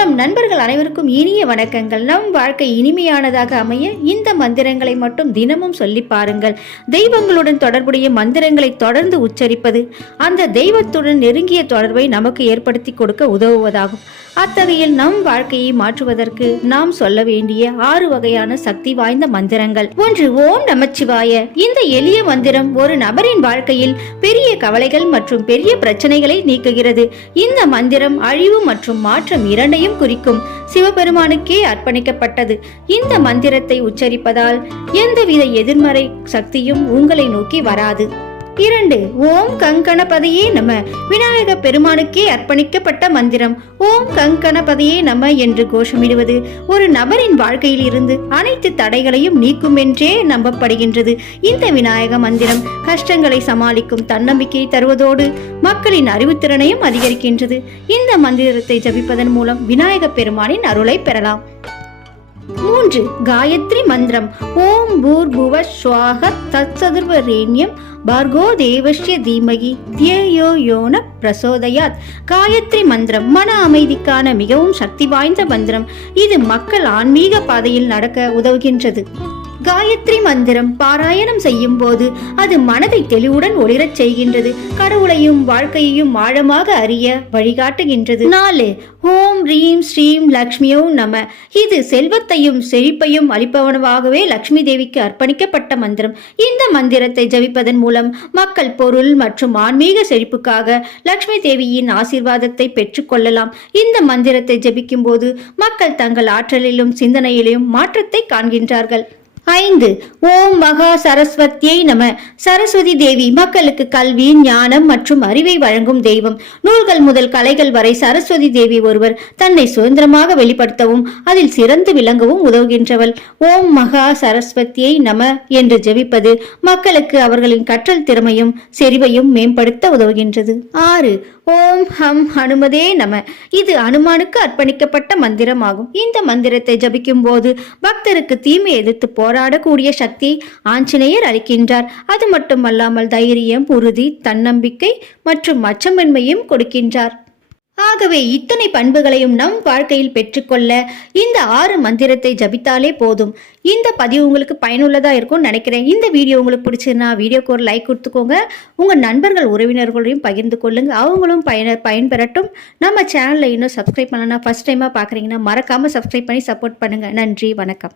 நம் நண்பர்கள் அனைவருக்கும் இனிய வணக்கங்கள். நம் வாழ்க்கை இனிமையானதாக அமைய இந்த மந்திரங்களை மட்டும் தினமும் சொல்லி பாருங்கள். தெய்வங்களுடன் தொடர்புடைய மந்திரங்களை தொடர்ந்து உச்சரிப்பது அந்த தெய்வத்துடன் நெருங்கிய தொடர்பை நமக்கு ஏற்படுத்தி கொடுக்க உதவுவதாகும். அத்தகையில் நம் வாழ்க்கையை மாற்றுவதற்கு நாம் சொல்ல வேண்டிய ஆறு வகையான சக்தி வாய்ந்த மந்திரங்கள். ஒன்று ஓம் நமச்சிவாய. இந்த எளிய மந்திரம் ஒரு நபரின் வாழ்க்கையில் பெரிய கவலைகள் மற்றும் பெரிய பிரச்சனைகளை நீக்குகிறது. இந்த மந்திரம் அழிவு மற்றும் மாற்றம் இரண்டையும் குறிக்கும் சிவபெருமானுக்கே அர்ப்பணிக்கப்பட்டது. இந்த மந்திரத்தை உச்சரிப்பதால் எந்தவித எதிர்மறை சக்தியும் உங்களை நோக்கி வராது. இரண்டு ஓம் கங்கணபதியே நம. விநாயக பெருமானுக்கே அர்ப்பணிக்கப்பட்ட மந்திரம். ஓம் கங்கணபதியே நம என்று கோஷமிடுவது ஒரு நபரின் வாழ்க்கையில் இருந்து அனைத்து தடைகளையும் நீக்கும் என்றே நம்பப்படுகின்றது. இந்த விநாயக மந்திரம் கஷ்டங்களை சமாளிக்கும் தன்னம்பிக்கையை தருவதோடு மக்களின் அறிவுத்திறனையும் அதிகரிக்கின்றது. இந்த மந்திரத்தை ஜபிப்பதன் மூலம் விநாயக பெருமானின் அருளை பெறலாம். மூன்று காயத்ரி மந்திரம். ஓம் பூர் புவ ஸ்வாக தத்சதுர்வரேண்யம் பார்கோ தேவஸ்ய தீமகி தியோ யோன பிரசோதயாத். காயத்ரி மந்திரம் மன அமைதிக்கான மிகவும் சக்தி வாய்ந்த மந்திரம். இது மக்கள் ஆன்மீக பாதையில் நடக்க உதவுகின்றது. காயத்ரி மந்திரம் பாராயணம் செய்யும் போது அது மனதை தெளிவுடன் ஒளிரச் செய்கின்றது. கடவுளையும் வாழ்க்கையையும் ஆழமாக அறிய வழிகாட்டுகின்றது. நாலு ஓம் ரீம் ஸ்ரீம் லக்ஷ்மியோ நம. இது செல்வத்தையும் செழிப்பையும் அளிப்பவனவாகவே லக்ஷ்மி தேவிக்கு அர்ப்பணிக்கப்பட்ட மந்திரம். இந்த மந்திரத்தை ஜபிப்பதன் மூலம் மக்கள் பொருள் மற்றும் ஆன்மீக செழிப்புக்காக லக்ஷ்மி தேவியின் ஆசீர்வாதத்தை பெற்றுக்கொள்ளலாம் இந்த மந்திரத்தை ஜபிக்கும் போது மக்கள் தங்கள் ஆற்றலிலும் சிந்தனையிலும் மாற்றத்தை காண்கின்றார்கள். ஐந்து. ஓம் மகா சரஸ்வதியை நம. சரஸ்வதி தேவி மக்களுக்கு கல்வி ஞானம் மற்றும் அறிவை வழங்கும் தெய்வம். நூல்கள் முதல் கலைகள் வரை சரஸ்வதி தேவி ஒருவர் தன்னை சுதந்திரமாக வெளிப்படுத்தவும் அதில் சிறந்து விளங்கவும் உதவுகின்றவள். ஓம் மகா சரஸ்வதியை நம என்று ஜெபிப்பது மக்களுக்கு அவர்களின் கற்றல் திறமையும் செறிவையும் மேம்படுத்த உதவுகின்றது. ஆறு. ஓம் ஹம் ஹனுமதே நம. இது அனுமானுக்கு அர்ப்பணிக்கப்பட்ட மந்திரமாகும். இந்த மந்திரத்தை ஜபிக்கும் போது பக்தருக்கு தீமை எதிர்த்து போராடக்கூடிய சக்தி ஆஞ்சநேயர் அளிக்கின்றார். அது மட்டுமல்லாமல் தைரியம் உறுதி தன்னம்பிக்கை மற்றும் அச்சமின்மையும் கொடுக்கின்றார். ஆகவே இத்தனை பண்புகளையும் நம் வாழ்க்கையில் பெற்றுக்கொள்ள இந்த ஆறு மந்திரத்தை ஜபித்தாலே போதும். இந்த பதிவு உங்களுக்கு பயனுள்ளதாக இருக்கும்னு நினைக்கிறேன். இந்த வீடியோ உங்களுக்கு பிடிச்சிருந்தா வீடியோக்கு ஒரு லைக் கொடுத்துக்கோங்க. உங்கள் நண்பர்கள் உறவினர்களையும் பகிர்ந்து கொள்ளுங்கள் அவங்களும் பயன பயன்பெறட்டும். நம்ம சேனலில் இன்னும் சப்ஸ்கிரைப் பண்ணலன்னா ஃபஸ்ட் டைமாக பார்க்குறீங்கன்னா மறக்காமல் சப்ஸ்கிரைப் பண்ணி சப்போர்ட் பண்ணுங்கள் நன்றி வணக்கம்.